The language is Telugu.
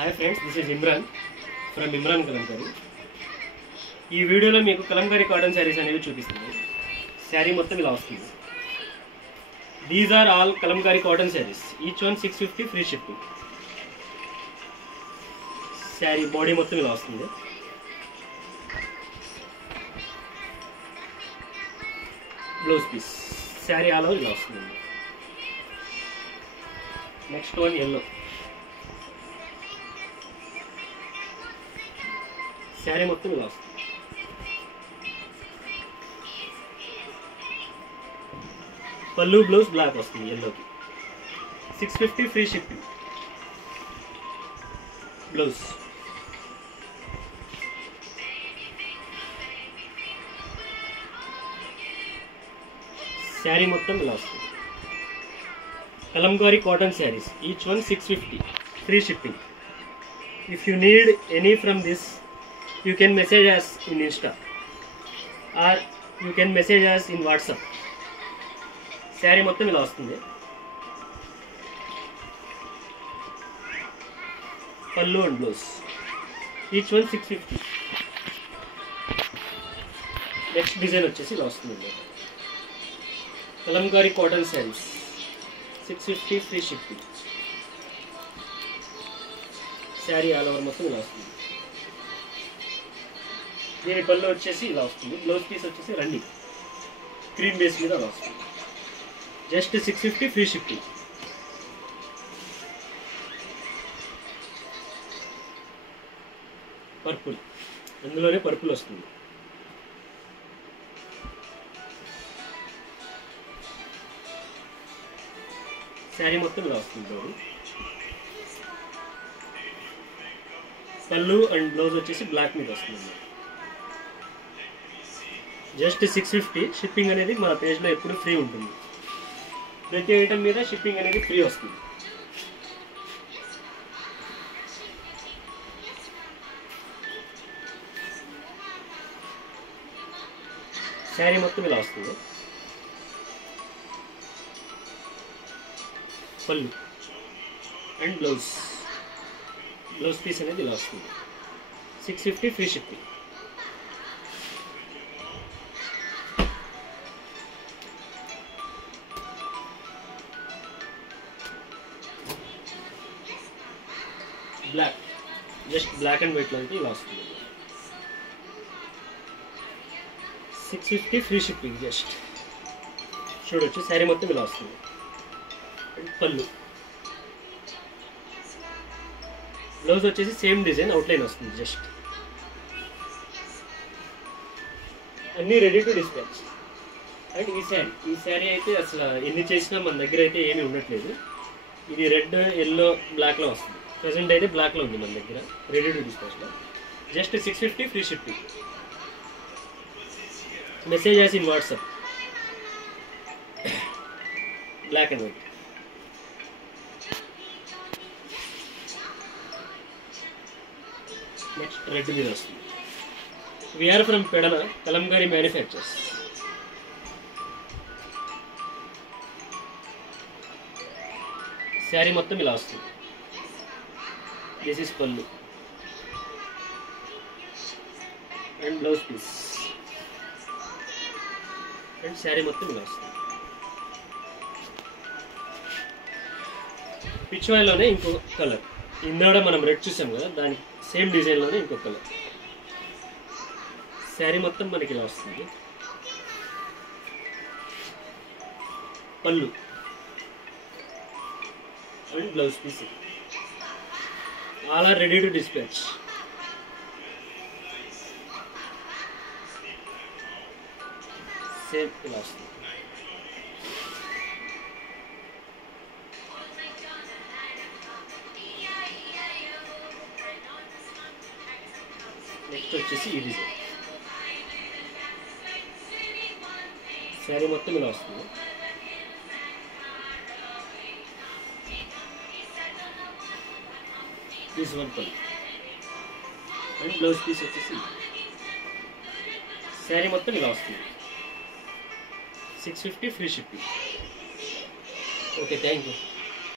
Hi friends, this is Imran from Imran Kalamkari. ఈ వీడియోలో మీకు కలంకారీ కాటన్ శారీస్ అనేవి చూపిస్తుంది. శారీ మొత్తం ఇలా వస్తుంది. These are all kalamkari cotton saris. Each one 650 free shipping. Sari body మొత్తం ఇలా వస్తుంది. Blouse piece sari all over ఇలా వస్తుంది. Next one yellow. శారీ మొత్తం ఇలా వస్తుంది. పళ్ళు బ్లౌజ్ బ్లాక్ వస్తుంది ఎల్లోకి. 650 ఫ్రీ షిప్పింగ్. బ్లౌజ్ శారీ మొత్తం ఇలా వస్తుంది. Kalamkari cotton saris. Each one 650 free shipping. If you need any from this, you can message us in Insta or you can message us in WhatsApp. Sari మొత్తం ఇలా వస్తుంది. పళ్ళు and blouse. Each one 650. Next design వచ్చేసి ఇలా వస్తుంది. Kalamkari cotton saris 650 free shipping. Sari all over మొత్తం ఇలా వస్తుంది. దీని పళ్ళు వచ్చేసి ఇలా వస్తుంది. బ్లౌజ్ పీస్ వచ్చేసి రన్నింగ్ క్రీమ్ బేస్ మీద అలా వస్తుంది. Just 650 free shipping. పర్పుల్, అందులోనే పర్పుల్ వస్తుంది. శారీ మొత్తం ఇలా వస్తుంది. పళ్ళు అండ్ బ్లౌజ్ వచ్చేసి బ్లాక్ మీద వస్తుంది. జస్ట్ 650. షిప్పింగ్ అనేది మన పేజ్లో ఎప్పుడు ఫ్రీ ఉంటుంది. ప్రతి ఐటమ్ మీద షిప్పింగ్ అనేది ఫ్రీ వస్తుంది. శారీ మొత్తం ఇలా వస్తుంది. పళ్ళు అండ్ బ్లౌజ్ పీస్ అనేది ఇలా వస్తుంది. 650 free shipping. Black, just black and white లాంటి ఇలా వస్తుంది. 650 ఫ్రీ షిప్పింగ్. జస్ట్ చూడొచ్చు, శారీ మొత్తం ఇలా వస్తుంది. పళ్ళు, బ్లౌజ్ వచ్చేసి సేమ్ డిజైన్ అవుట్లైన్ వస్తుంది. జస్ట్ అన్నీ రెడీ టు డిస్పాచ్. అండ్ ఈ శారీ అయితే అసలు ఎన్ని చేసినా మన దగ్గర అయితే ఏమీ ఉండట్లేదు. ఇది రెడ్, ఎల్లో, బ్లాక్లో వస్తుంది. ప్రెసెంట్ అయితే బ్లాక్లో ఉంది మన దగ్గర, రెడీ టు డిస్పాచ్లో. Just 650 free shipping. మెసేజ్ చేసి in WhatsApp. Black and white. Next red మీద వస్తుంది. We are from Pedana, Kalamkari manufactures. Sari మొత్తం ఇలా వస్తుంది. This is pallu and blouse piece and sari మొత్తం ఇలా వస్తుంది. పిచ్వాయిలోనే ఇంకో కలర్. ఇందాడ మనం రెడ్ చూసాం కదా, దానికి సేమ్ డిజైన్లోనే ఇంకో కలర్. శారీ మొత్తం మనకి ఇలా వస్తుంది. పళ్ళు and blouse piece. All are ready to dispatch. Same ఇలా వస్తుంది. నెక్స్ట్ వచ్చేసి ఈ డిజైన్. శారీ మొత్తం ఇలా వస్తుంది. దిస్ వన్ పళ్ళు అండ్ బ్లౌజ్ పీస్ వచ్చేసి. శారీ మొత్తం ఇలా వస్తుంది. 650 free shipping. Okay, thank you.